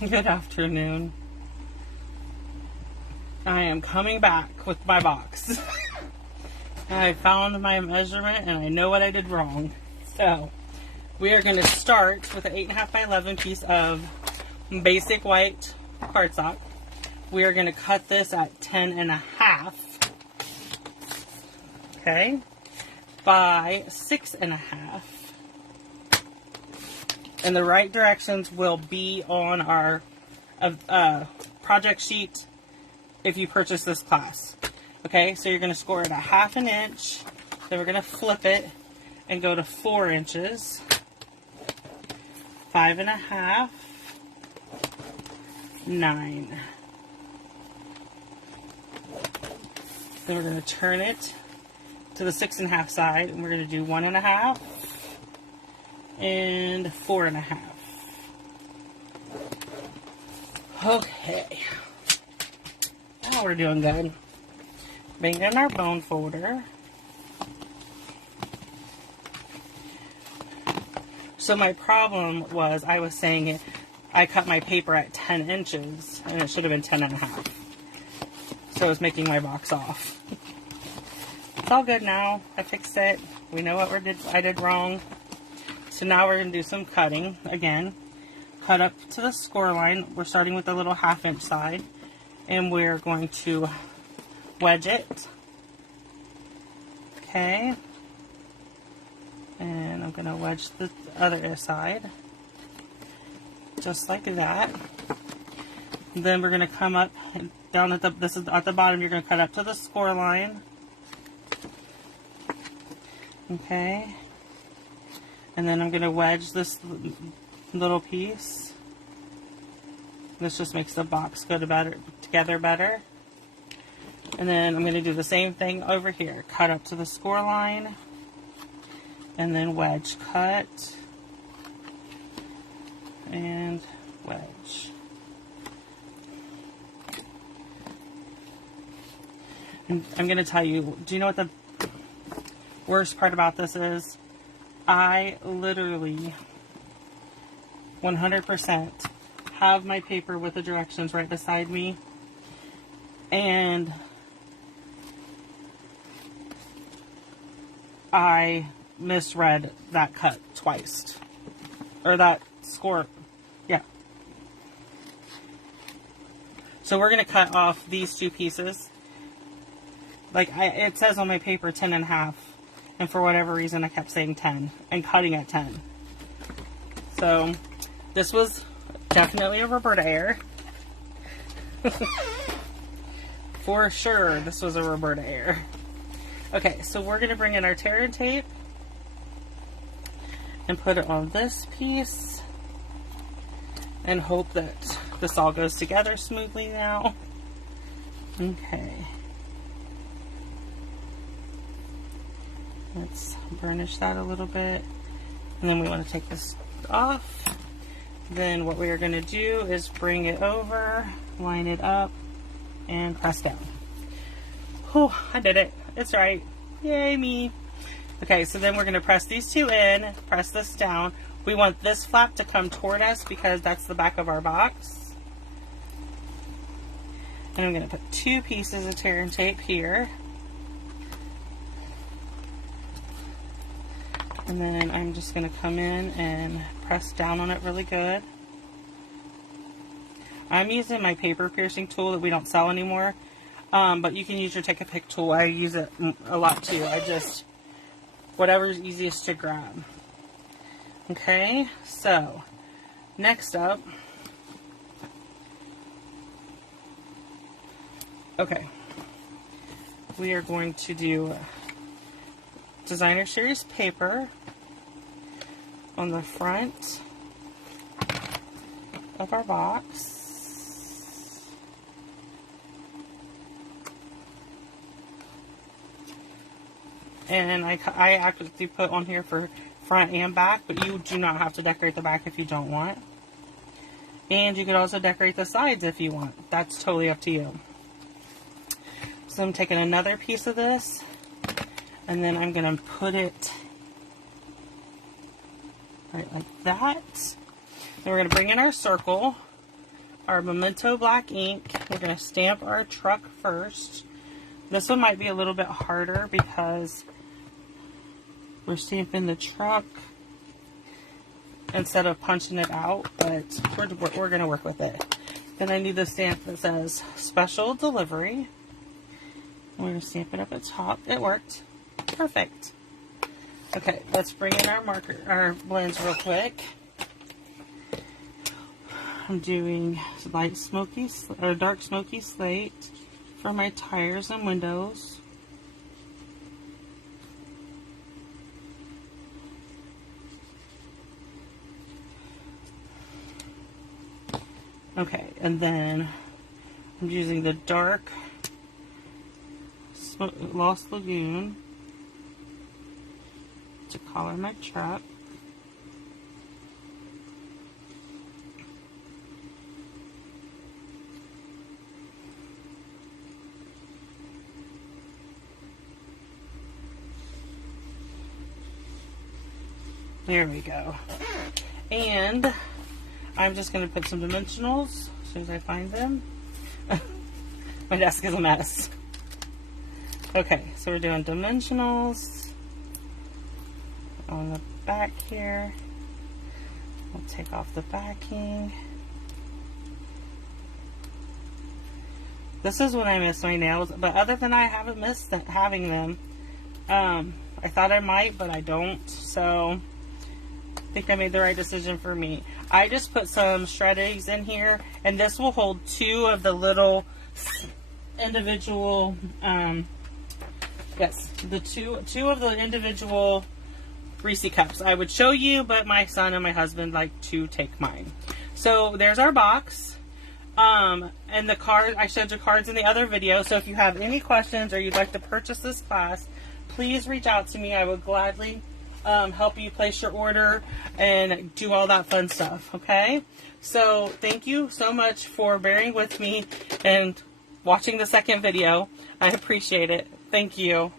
Good afternoon. I am coming back with my box. I found my measurement and I know what I did wrong. So, we are going to start with an 8.5 by 11 piece of basic white cardstock. We are going to cut this at 10.5, okay, by 6.5. And the right directions will be on our project sheet if you purchase this class. Okay, so you're going to score it a 1/2 inch, then we're going to flip it and go to 4 inches, 5.5, 9. Then we're going to turn it to the 6.5 side, and we're going to do 1.5 and 4.5. Okay, now we're doing good. Bring in our bone folder. So my problem was I was saying I cut my paper at 10 inches and it should have been 10.5. So it was making my box off. It's all good now. I fixed it. We know what I did wrong. So now we're going to do some cutting again. Cut up to the score line. We're starting with the little 1/2 inch side. And we're going to wedge it. Okay. And I'm going to wedge the other side. Just like that. Then we're going to come up and down at this is at the bottom. You're going to cut up to the score line. Okay. And then I'm going to wedge this little piece. This just makes the box go together better. And then I'm going to do the same thing over here. Cut up to the score line. And then wedge cut. And wedge. And I'm going to tell you, do you know what the worst part about this is? I literally 100% have my paper with the directions right beside me, and I misread that cut twice, or that score, yeah. So we're going to cut off these two pieces. Like it says on my paper 10.5. And for whatever reason, I kept saying 10 and cutting at 10. So, this was definitely a Roberta error. For sure, this was a Roberta error. Okay, so we're going to bring in our tear and tape and put it on this piece and hope that this all goes together smoothly now. Okay. Let's burnish that a little bit. And then we want to take this off. Then what we are going to do is bring it over, line it up, and press down. Oh, I did it. It's right. Yay, me. Okay, so then we're going to press these two in, press this down. We want this flap to come toward us because that's the back of our box. And I'm going to put 2 pieces of tear and tape here. And then I'm just going to come in and press down on it really good. I'm using my paper piercing tool that we don't sell anymore. But you can use your take a pick tool. I use it a lot too. Whatever's easiest to grab. Okay, so next up. Okay. We are going to do designer series paper on the front of our box. And I actually put on here for front and back, but you do not have to decorate the back if you don't want. And you could also decorate the sides if you want. That's totally up to you. So I'm taking another piece of this, and then I'm going to put it right like that. Then we're going to bring in our circle, our Memento black ink. We're going to stamp our truck first. This one might be a little bit harder because we're stamping the truck instead of punching it out, but we're going to work with it. Then I need the stamp that says special delivery. We're going to stamp it up at the top. It worked. Perfect. Okay, let's bring in our blends real quick. I'm doing light smoky or dark smoky slate for my tires and windows. Okay, and then I'm using the dark Lost Lagoon to color my truck. There we go. And I'm just going to put some dimensionals as soon as I find them. My desk is a mess. Okay, so we're doing dimensionals on the back here. We'll take off the backing. This is when I miss my nails, but other than I haven't missed having them. I thought I might, but I don't, so I think I made the right decision for me. I just put some shred eggs in here, and this will hold 2 of the little individual, yes, the two of the individual Reese cups. I would show you, but my son and my husband like to take mine. So there's our box. And the card, I showed you cards in the other video, so if you have any questions or you'd like to purchase this class, please reach out to me. I would gladly help you place your order and do all that fun stuff, okay? So thank you so much for bearing with me and watching the second video. I appreciate it. Thank you.